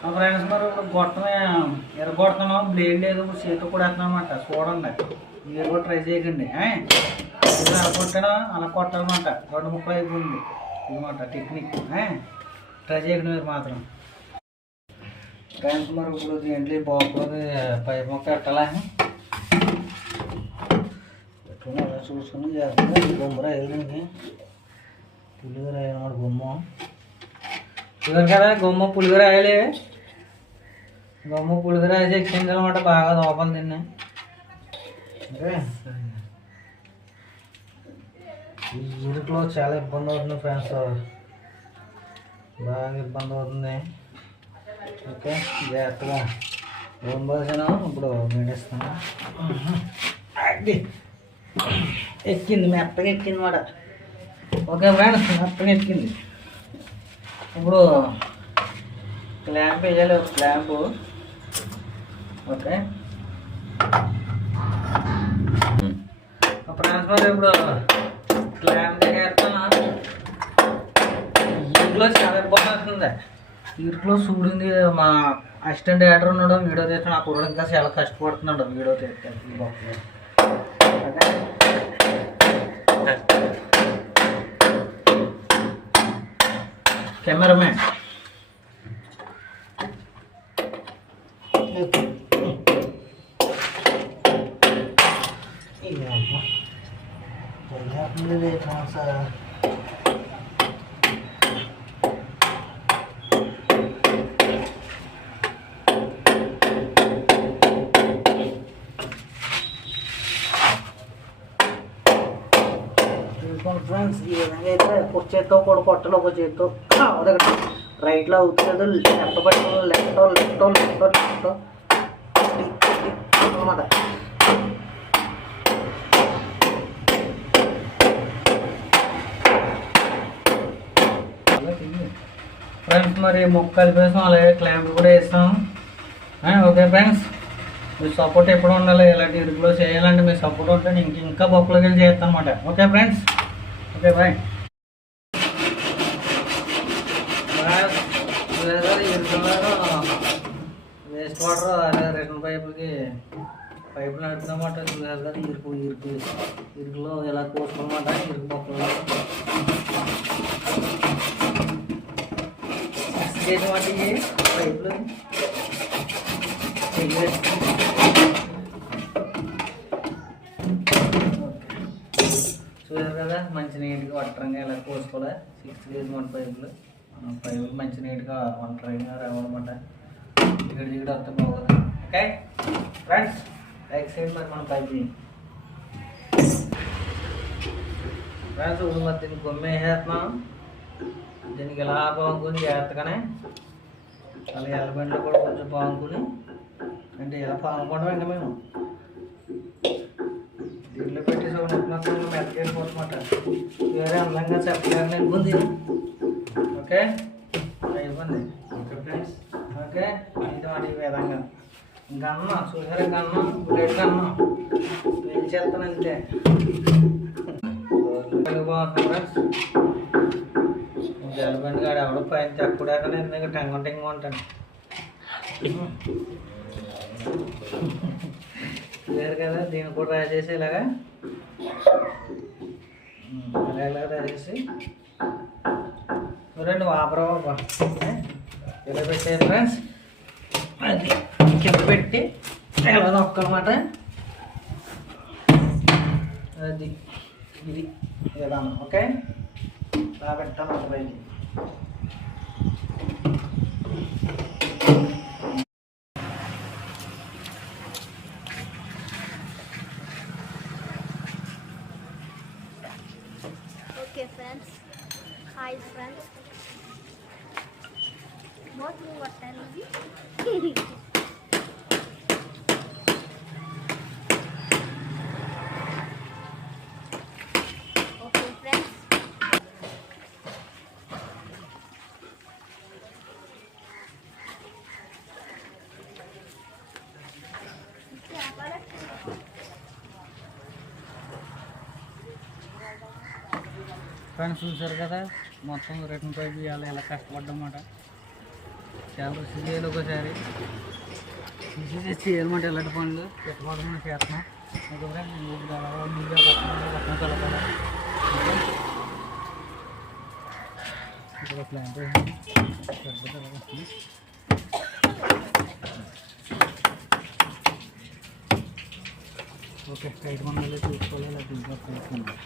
మా ఫ్రెండ్స్ మరి ఇప్పుడు గొట్టమే ఎరగొడుతున్నాం బ్లేడ్ లేదు చేతితో కూడా వేస్తున్నాం చూడండి. మీరు కూడా ట్రై చేయకండి ఏ? కొట్టడం అలా అలా కొట్టాలన్నమాట. రెండు ముక్కలు అయిపోయింది ఇదన్నమాట టెక్నిక్ ట్రై చేయకండి మీరు మాత్రం. ఫ్రెండ్స్ మరి ఇప్పుడు దీంట్లో బాగుంది పై మొక్క పెట్టాలా? పెట్టుకుని చూసుకుని చేస్తుంది గుమ్మర వెళ్ళింది పులిహోర అయ్యమాట గుమ్మ. చూసారు కదా గుమ్మ పులిగర ఆయలే గుమ్మ పులిగర అయితే ఎక్కింది అనమాట బాగా లోపల తిన్నా ఈ ఇరుకులో చాలా ఇబ్బంది అవుతుంది ఫ్రెండ్స్. బాగా ఇబ్బంది అవుతుంది. ఓకే జాగ్రత్తగా. రూమ్ ఇప్పుడు మీడిస్తాను ఎక్కింది మెత్తగా ఎక్కింది మాట ఓకే ఫ్రెండ్స్ మెత్తగా ఎక్కింది. ఇప్పుడు క్లాంప్ వేయాలి క్లాంప్ ఓకే. ఫ్రెండ్స్ మరి ఇప్పుడు క్లాంప్ చేస్తాను ఇంట్లో చాలా ఇబ్బంది అవుతుంది. ఇంట్లో చూడింది మా అసిస్టెంట్ డైరెక్టర్ ఉన్నాడు వీడియో తీస్తాడు ఆ కుర్రాడు ఇంకా చాలా కష్టపడుతున్నాడు వీడియో తీస్తాడు कैमरामैन ये तो देखा सा చేసుకోండి ఫ్రెండ్స్ ఈ విధంగా అయితే ఒక చేత్తో కూడా కొట్టలు ఒక చేత్తో ఒకటి రైట్లో అవుతుంది లెఫ్ట్ పట్టుకో లెఫ్ట్ లెఫ్ట్ లెఫ్ట్ లెఫ్ట్ అనమాట ఫ్రెండ్స్ మరి ముక్కలు వేసాం అలాగే క్లాంప్ కూడా వేస్తాం ఓకే ఫ్రెండ్స్ మీ సపోర్ట్ ఎప్పుడు ఉండాలి ఇలాంటి ఇరుకులో చేయాలంటే మీ సపోర్ట్ ఉంటే ఇంక- ఇంకా పప్పులోకి చేస్తాను అనమాట okay friends okay bye waste water అదే రిటర్న్ పైపులకి పైపులు నడుపుతున్నమాట చూసారు కదా ఇరుకు ఇరుకు ఇరుకులో ఇలా కోసుకోమాట ఇరుకు పప్పులు చేసిన వాటికి పైపులు చూడారు కదా మంచి నీట్గా వట్టరంగా ఇలా కోసుకోలే సిక్స్ కేజీ మన పైపులు. పైపులు మంచి నీట్గా వంటరంగా రావడమాట ఇక్కడ దిగడం అంత బాగోదు. ఓకే ఫ్రెండ్స్ బ్యాక్ సైడ్ మరి మన పైప్ ఫ్రెండ్స్ ఇప్పుడు మరి దీన్ని కొమ్మి వేసేస్తున్నాం. దీనికి ఇలా బాగుంది? జాగ్రత్తగానే. అలా ఎల్లబండ్లు కూడా కొంచెం బాగుంటుంది అంటే ఇలా పాముకోవడం ఇంకా మేము? దీంట్లో పెట్టేసి ఒక మెత్తకెళ్ళిపోతున్నమాట వేరే అందంగా చెప్పలేని ఇబ్బంది ఓకే? ఇబ్బంది ఓకే ఫ్రెండ్స్. ఓకే? ఇది మరి విధంగా ఇంకా అన్నం చూసారా ఇంకా అన్నం? బ్రెడ్ అన్నం. పెళ్ళి చేస్తాను అంతే. బాగుంటుంది ఫ్రెండ్స్ జలబండి కాడ ఎవడో పైన చెప్పడాకనే ఎందుకు టెంగ టెంగ ఉంటాను క్లియర్ కదా దీన్ని కూడా రాసేసి ఇలాగా ఉమ్, ఇలా ఇలా రాసేసి చూడండి వాపరా ఇలా పెట్టేది ఫ్రెండ్స్ అది కింద పెట్టి ఇలా నొక్కనమాట అది ఇది విధానం ఓకే? ఇలా పెట్టాను ఒక friends. Hi friends. What you are telling me? Friends చూసారు కదా మొత్తం రిటర్న్ పైపు ఇవాళ ఇలా కష్టపడ్డమాట. చాలా రుచి చేయాలి ఒకసారి. రుచి చేసి చేయాలన్నమాట ఇలాంటి పనులు. పెట్టుకోవడం చేస్తున్నాం. ఓకే ఫ్రెండ్స్ నీళ్ళు కలవాలి నీళ్ళు పక్కన పక్కన కలపాలి ఇక్కడ ప్లాంట్ పెద్ద ఓకే స్ట్రైట్ మనం చూసుకోవాలి ఇలా దీంట్లో కలుపుకుందాం